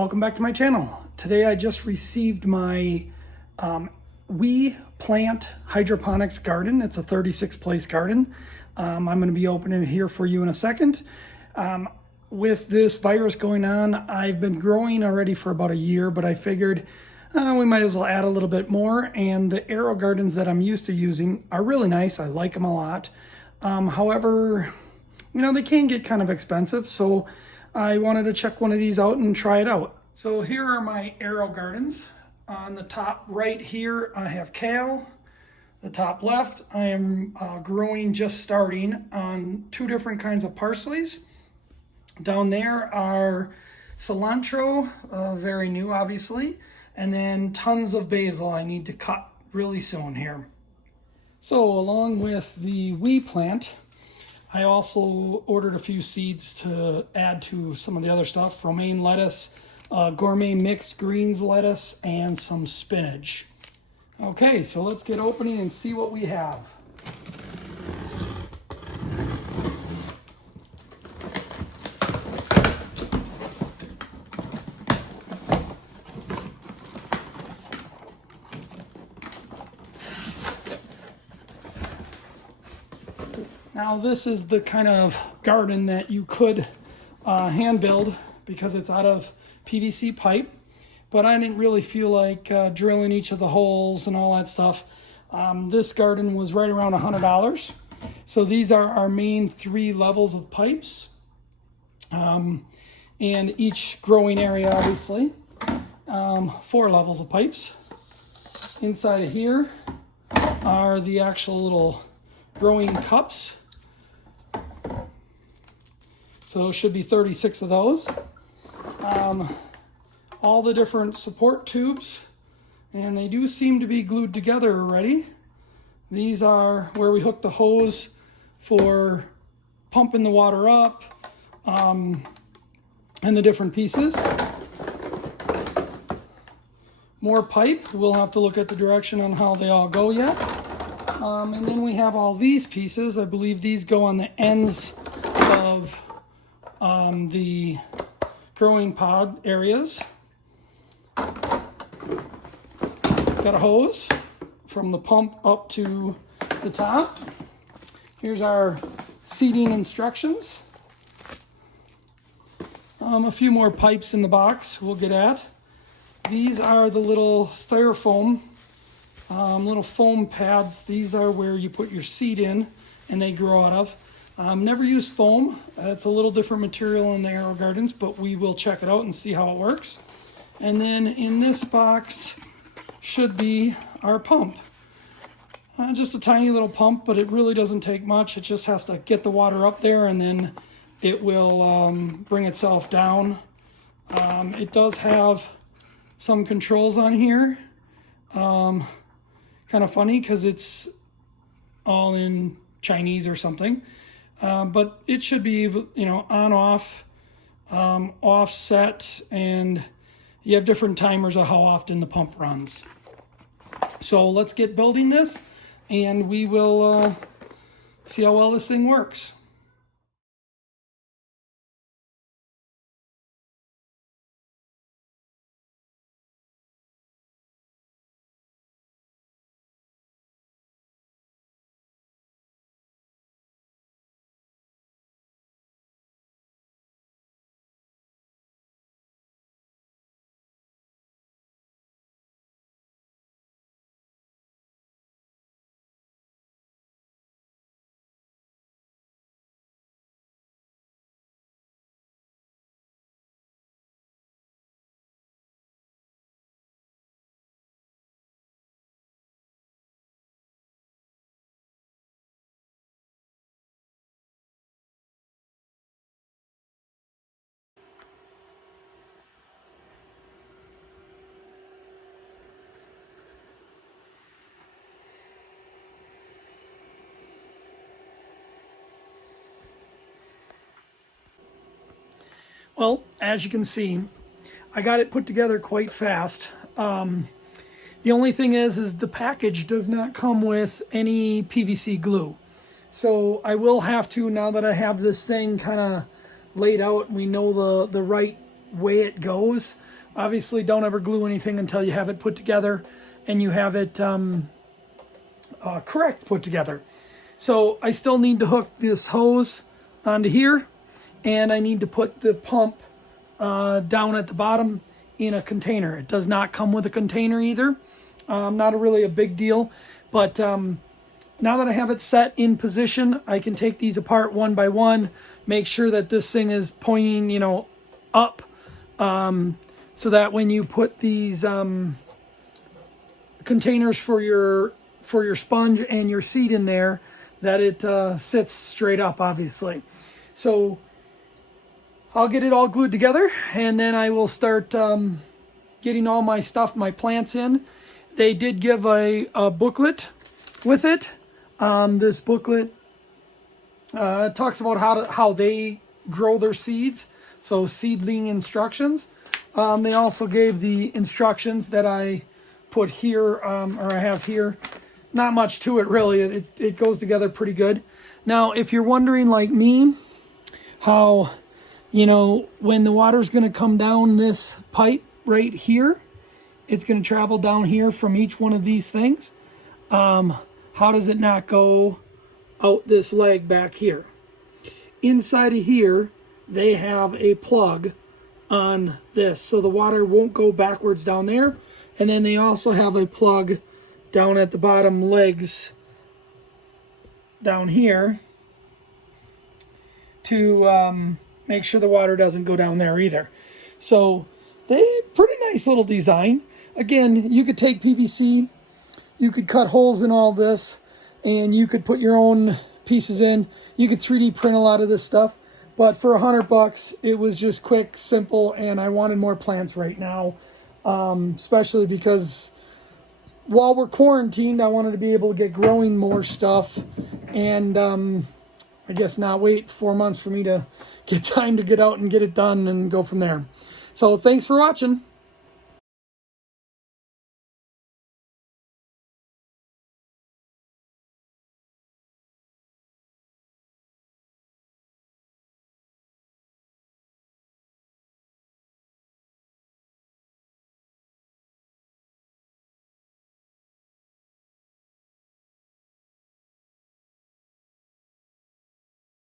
Welcome back to my channel. Today I just received my WEPLANT Hydroponics garden. It's a 36 place garden. I'm going to be opening it here for you in a second. With this virus going on, I've been growing already for about a year, but I figured we might as well add a little bit more. And the arrow gardens that I'm used to using are really nice. I like them a lot. However, you know, they can get kind of expensive, so I wanted to check one of these out and try it out. So here are my arrow gardens. On the top right here, I have kale. The top left, I am growing, just starting, on two different kinds of parsleys. Down there are cilantro, very new obviously, and then tons of basil I need to cut really soon here. So along with the WEPLANT, I also ordered a few seeds to add to some of the other stuff. Romaine lettuce, gourmet mixed greens lettuce, and some spinach. Okay, so let's get opening and see what we have. Now this is the kind of garden that you could hand build because it's out of PVC pipe, but I didn't really feel like drilling each of the holes and all that stuff. This garden was right around $100. So these are our main 3 levels of pipes, and each growing area obviously, 4 levels of pipes. Inside of here are the actual little growing cups. So there should be 36 of those. All the different support tubes, and they do seem to be glued together already. These are where we hook the hose for pumping the water up, and the different pieces. More pipe. We'll have to look at the direction on how they all go yet. And then we have all these pieces. I believe these go on the ends of the growing pod areas. Got a hose from the pump up to the top. Here's our seeding instructions. A few more pipes in the box we'll get at. These are the little styrofoam, little foam pads. These are where you put your seed in and they grow out of. Never used foam. It's a little different material in the arrow gardens, but we will check it out and see how it works. And then in this box should be our pump. Just a tiny little pump, but it really doesn't take much. It just has to get the water up there and then it will bring itself down. It does have some controls on here. Kind of funny because it's all in Chinese or something. But it should be, you know, on, off, offset, and you have different timers of how often the pump runs. So let's get building this, and we will see how well this thing works. Well, as you can see, I got it put together quite fast. The only thing is the package does not come with any PVC glue. So I will have to, now that I have this thing kind of laid out and we know the right way it goes, Obviously, don't ever glue anything until you have it put together and you have it correct put together. So I still need to hook this hose onto here, and I need to put the pump down at the bottom in a container. It does not come with a container either. Not really a big deal, but now that I have it set in position, I can take these apart one by one, make sure that this thing is pointing, up, so that when you put these containers for your sponge and your seed in there, that it sits straight up, obviously. So I'll get it all glued together, and then I will start getting all my stuff, my plants in. They did give a booklet with it. This booklet talks about how they grow their seeds, so seedling instructions. They also gave the instructions that I put here, or I have here. Not much to it, really. It goes together pretty good. Now, if you're wondering, like me, how, when the water's going to come down this pipe right here, it's going to travel down here from each one of these things. How does it not go out this leg back here? Inside of here, they have a plug on this, so the water won't go backwards down there. And then they also have a plug down at the bottom legs down here to make sure the water doesn't go down there either. So pretty nice little design. Again, you could take PVC, you could cut holes in all this, and you could put your own pieces in. You could 3D print a lot of this stuff, but for $100, it was just quick, simple, and I wanted more plants right now, especially because while we're quarantined, I wanted to be able to get growing more stuff, and I guess not wait 4 months for me to get time to get out and get it done and go from there. So thanks for watching.